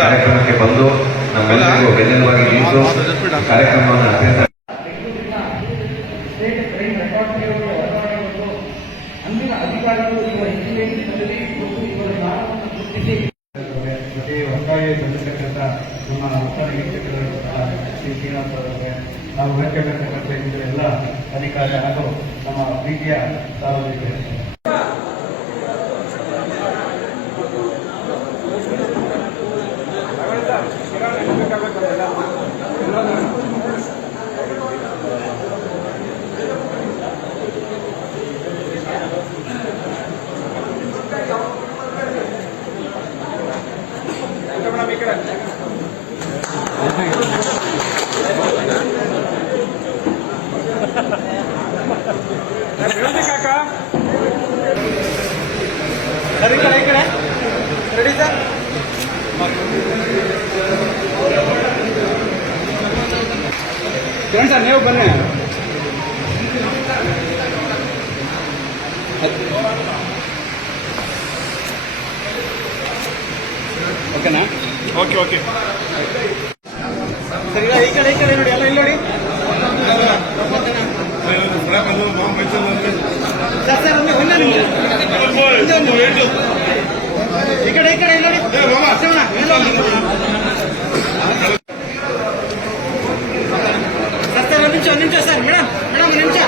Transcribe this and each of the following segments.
ಕಾರ್ಯಕ್ರಮಕ್ಕೆ ಬಂದು ನಮ್ಮೆಲ್ಲರಿಗೂ ಬೆನ್ನೆಲುಬಾಗಿ ನಿಂತು ಕಾರ್ಯಕ್ರಮವನ್ನು ಅತ್ಯಂತ ಅಂದಿನ ಅಧಿಕಾರಿಗಳು ಮತ್ತೆ ಹೊಸದಾಗಿ ಬಂದಿರತಕ್ಕಂಥ ನಮ್ಮ ಉತ್ತರ ನಿರೀಕ್ಷಕರಾದಂತಹ ಶ್ರೀ ಶ್ರೀನಿವಾಸ ಅವರಿಗೆ ನಾವು ವ್ಯಾಖ್ಯಾನಿರ್ತಕ್ಕಂಥ ಎಲ್ಲ ಅಧಿಕಾರಿ ಹಾಗೂ ನಮ್ಮ ಪ್ರೀತಿಯ ಸಾರ್ವಜನಿಕರು रेडी सर किरण सर ನೀವು ಬನ್ನಿ ಓಕೆನಾ ಓಕೆ ಓಕೆ ಸರಿ ಈ ಕಡೆ ನೋಡಿ ಎಲ್ಲ ಇಲ್ಲಿ ನೋಡಿ ಸರ್ ಸರ್ ಒಮ್ಮೆ ಈ ಕಡೆ ನೋಡಿ ಸರ್ ಒಂದು ನಿಮಿಷ ಸರ್ ಮೇಡಮ್ ಒಂದು ನಿಮಿಷ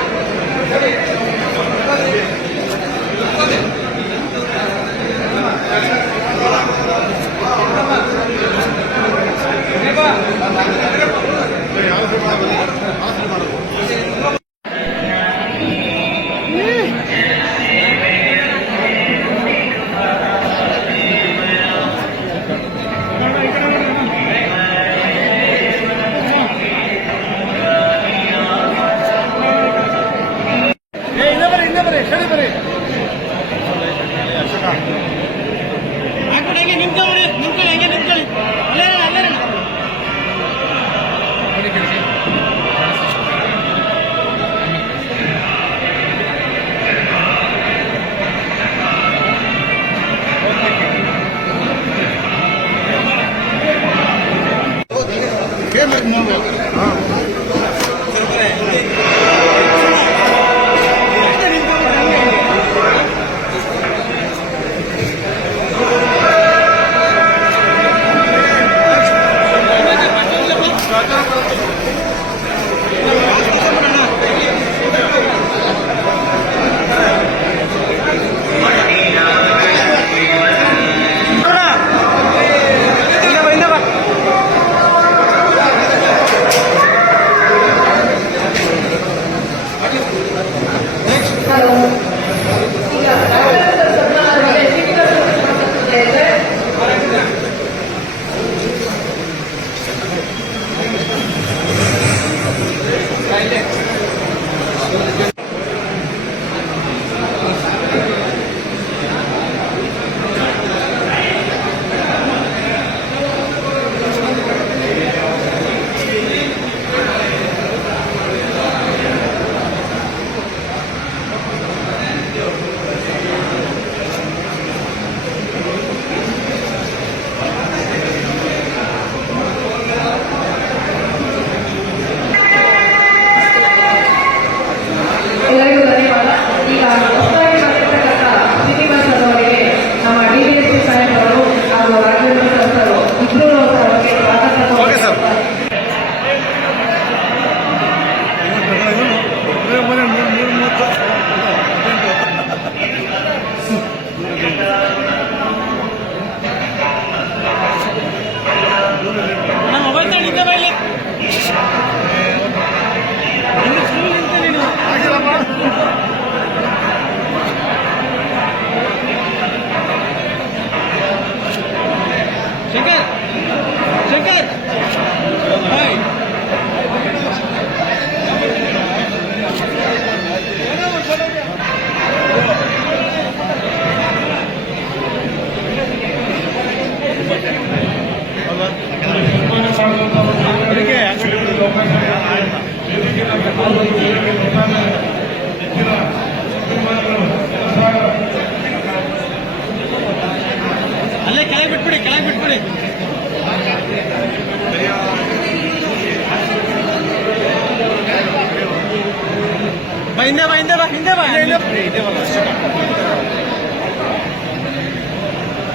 ಹಿಂದೆ ಬಾ ಹಿಂದೆ ಬಾ ಹಿಂದೆ ಬಾ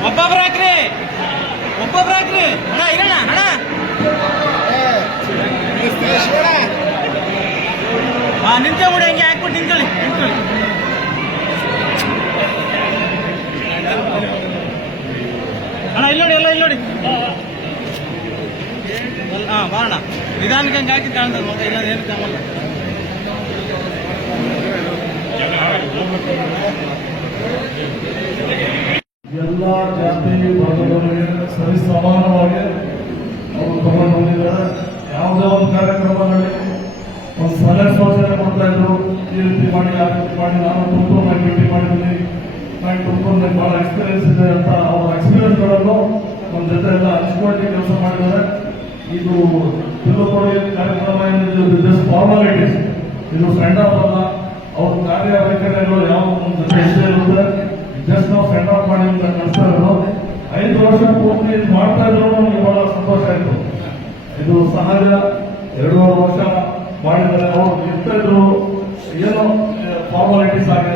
ಒಬ್ಬೊಬ್ರು ಹಾಕ್ರಿ ಒಬ್ಬೊಬ್ರು ಹಾಕ್ರಿ ಅಣ್ಣ ಇರೋಣ ಅಣ್ಣ ಹಾ ನಿಂತ್ಕೊಂಬಿಡಿ ಹಂಗೆ ಹಾಕ್ಬಿಟ್ಟು ನಿಂತ್ಕೊಳ್ಳಿ ಅಣ್ಣ ಇಲ್ಲಿ ನೋಡಿ ಎಲ್ಲ ಇಲ್ಲಿ ನೋಡಿ ಹಾ ಬಾಣ ನಿಧಾನಕ್ಕೆ ಹಂಗೆ ಹಾಕಿ ಕಾಣ್ತದೆ ಮತ್ತೆ ಇಲ್ಲ ಏನು ಕಾಣಲ್ಲ ಎಲ್ಲ ಜಾತಿ ವರ್ಗದವರಿಗೆ ಸರಿ ಸಮಾನವಾಗಿ ಅವರು ತಗೊಂಡು ಬಂದಿದ್ದಾರೆ. ಯಾವುದೇ ಒಂದು ಕಾರ್ಯಕ್ರಮದಲ್ಲಿ ಒಂದು ಸಲಹೆ ಸೂಚನೆ ಕೊಡ್ತಾ ಇದ್ರು, ಈ ರೀತಿ ಮಾಡಿ ಆ ರೀತಿ ಮಾಡಿ. ನಾನು ತುಮಕೂರಿನಾಗ ಭೇಟಿ ಮಾಡಿದ್ದೀನಿ, ನನಗೆ ತುಮಕೂರಿನಾಗ ಬಹಳ ಎಕ್ಸ್ಪೀರಿಯನ್ಸ್ ಇದೆ ಅಂತ ಅವರ ಎಕ್ಸ್ಪೀರಿಯನ್ಸ್ಗಳನ್ನು ನಮ್ಮ ಜೊತೆ ಎಲ್ಲ ಹಂಚ್ಕೊಂಡು ಕೆಲಸ ಮಾಡಿದ್ದಾರೆ. ಇದು ತಿಳ್ಕೊಳ್ಳಿ ಕಾರ್ಯಕ್ರಮ ಏನಿದೆ, ಜಸ್ಟ್ ಫಾರ್ಮಾಲಿಟೀಸ್, ಇದು ಸೆಂಡ್ ಆಫ್ ಅಲ್ಲ. ಅವ್ರ ಕಾರ್ಯವೈಖರಿಗಳು ಯಾವ ಒಂದು ಜೊತೆ ಇರುತ್ತೆ, ಜಸ್ಟ್ ನಾವು ಸೆಂಡ್ ಆಫ್ ಮಾಡಿ ಅಂತ ಕಳಿಸ್ತಾ ಇರೋದು. 5 ವರ್ಷ ಪೂರ್ತಿ ಇದು ಮಾಡ್ತಾ ಇದ್ರು ನಮ್ಗೆ ಬಹಳ ಸಂತೋಷ ಆಯ್ತು. ಇದು ಸಹಜ. 2.5 ವರ್ಷ ಮಾಡಿದ್ದಾರೆ. ಅವರು ಇರ್ತಾ ಇದ್ರು, ಏನೋ ಫಾರ್ಮಾಲಿಟೀಸ್ ಆಗಿ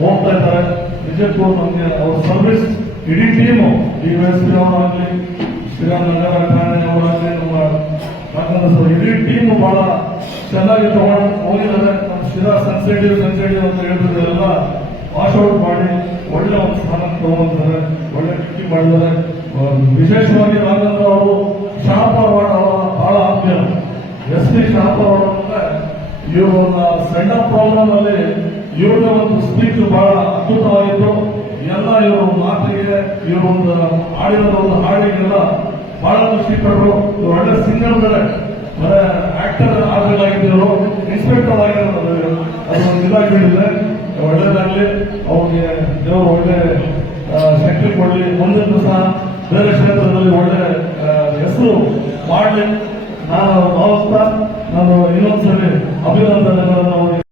ಹೋಗ್ತಾ ಇದ್ದಾರೆ. ನಿಜಕ್ಕೂ ನಮಗೆ ಅವ್ರ ಸರ್ವಿಸ್ ಇಡೀ ಟೀಮು, DYSP ಅವರಾಗಲಿ, ಶ್ರೀರಾಮ್ ನಗರ ಠಾಣೆ ಅವರಾಗಲಿ, ನಮ್ಮ ಇಡೀ ಟೀಮು ಬಹಳ ಚೆನ್ನಾಗಿ ತಗೊಂಡು ಹೋಗಿದ್ದಾರೆ. ನಮ್ಮ ಶಿರಾ ಸೆನ್ಸಿಟಿವ್ ಅಂತ ಹೇಳಿದ್ರೆ ಎಲ್ಲ ವಾಶ್ ಔಟ್ ಮಾಡಿ ಒಳ್ಳೆ ಒಂದು ಸ್ಥಾನಕ್ಕೆ ತಗೊಂಡಿದ್ದಾರೆ, ಒಳ್ಳೆ ಡ್ಯೂಟಿ ಮಾಡಿದ್ದಾರೆ. ವಿಶೇಷವಾಗಿ ರಾಘವೇಂದ್ರ ಅವರು ಶಾಪವಾಡ ಅವರ ಬಹಳ ಆತ್ಮೀಯ SP ಶಾಪವಾಡ ಅಂದ್ರೆ ಇವರು ಸೆಂಡ್ ಆಫ್ ಪ್ರೋಗ್ರಾಮ್ ಅಲ್ಲಿ ಇವ್ರದೇ ಒಂದು ಸ್ಪೀಚ್ ಬಹಳ ಅದ್ಭುತವಾಗಿತ್ತು. ಎಲ್ಲ ಇವರು ಮಾತಿಗೆ, ಇವರೊಂದು ಆಡಿದ ಒಂದು ಹಾಡಿಗೆಲ್ಲ ಬಹಳ ಖುಷಿ ಪಟ್ಟರು. ಒಳ್ಳೆ ಸಿಂಗರ್ಗಳೇ, ಬರೇ ಆಕ್ಟರ್ ಆಗಲಾಗಿದ್ದರು, ಇನ್ಸ್ಪೆಕ್ಟರ್ ಆಗಿರೋದು ಅದೊಂದು ಇದಾಗಿದೆ. ಒಳ್ಳೇದಾಗಲಿ, ಅವ್ರಿಗೆ ದೇವರು ಒಳ್ಳೆ ಶಕ್ತಿ ಕೊಡಲಿ. ಮುಂದಿನ ದಿವಸ ಬೇರೆ ಕ್ಷೇತ್ರದಲ್ಲಿ ಒಳ್ಳೆ ಹೆಸರು ಮಾಡಲಿ ನಾನು ಭಾವಿಸ್ತಾ, ನಾನು ಇನ್ನೊಂದ್ಸರಿ ಅಭಿನಂದನೆಗಳನ್ನು